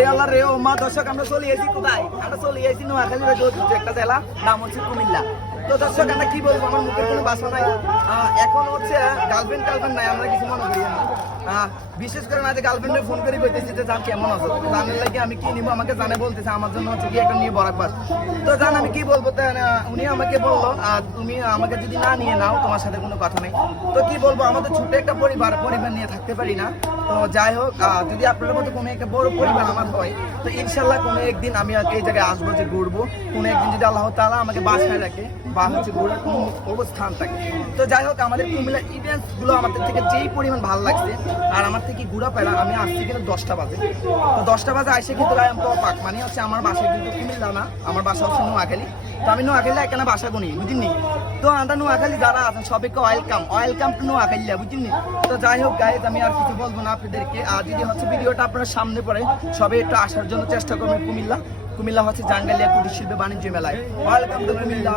ওরে আল্লাহ রে ও মা দর্শক আমরা চলে এসেছি কোথায়? আমরা চলে এসেছি নোয়াখালীর একটা জেলা নাম হচ্ছে কুমিল্লা। তো দর্শক আমরা কি বলবো, আমার মুখের কোনো বাসা নাই। এখন হচ্ছে গার্লফ্রেন্ড নাই, আমরা কিছু মনে করি না। বিশেষ করে না যে গার্লফ্রেন্ডে ফোন করে বলতেছি যে জান কেমন আছো, জানার লাগে আমি কি নিবো আমাকে জানে বলতেছে আমার জন্য হচ্ছে কি একটা নিয়ে বরাবর। তো জান আমি কি বলবো, উনি আমাকে বললো তুমি আমাকে যদি না নিয়ে নাও তোমার সাথে কোনো কথা নেই। তো কি বলবো, আমাদের ছোট্ট একটা পরিবার নিয়ে থাকতে পারি না। তো যাই হোক, যদি আপনার মতো কোনো একটা বড় পরিবার আমার হয় তো ইনশাল্লাহ কোনো একদিন আমি এই জায়গায় আসবো যে ঘুরবো। কোনো একদিন যদি আল্লাহ তাআলা আমাকে বাসায় রাখে বা হচ্ছে ঘোরার কোনো অবস্থান থাকে। তো যাই হোক, আমাদের কুমিল্লার ইভেন্টসগুলো আমাদের থেকে যেই পরিমাণ ভালো লাগছে, আর আমার থেকে ঘোরা পেলাম আমি আসছি কিন্তু 10টা বাজে। তো 10টা বাজে আসে কিন্তু গায়ে তো পাক মানে হচ্ছে আমার বাসায় কিন্তু কুমিল্লা না, আমার বাসা হচ্ছে নোয়াখালী। তো আমি নোয়াখালী এখানে বাসা গুনি বুঝিনি। তো আমরা নোয়াখালী যারা আছেন সবাইকে ওয়েলকাম টু নোয়াখালী বুঝিনি। তো যাই হোক গাইজ, আমি আর কিছু বলবো না আপনাদেরকে। আর যদি হচ্ছে ভিডিওটা আপনার সামনে পড়ে সবাই একটু আসার জন্য চেষ্টা করবেন কুমিল্লা হচ্ছে জাঙ্গালিয়া কুটির শিল্প বাণিজ্য মেলায়। Welcome to Comilla.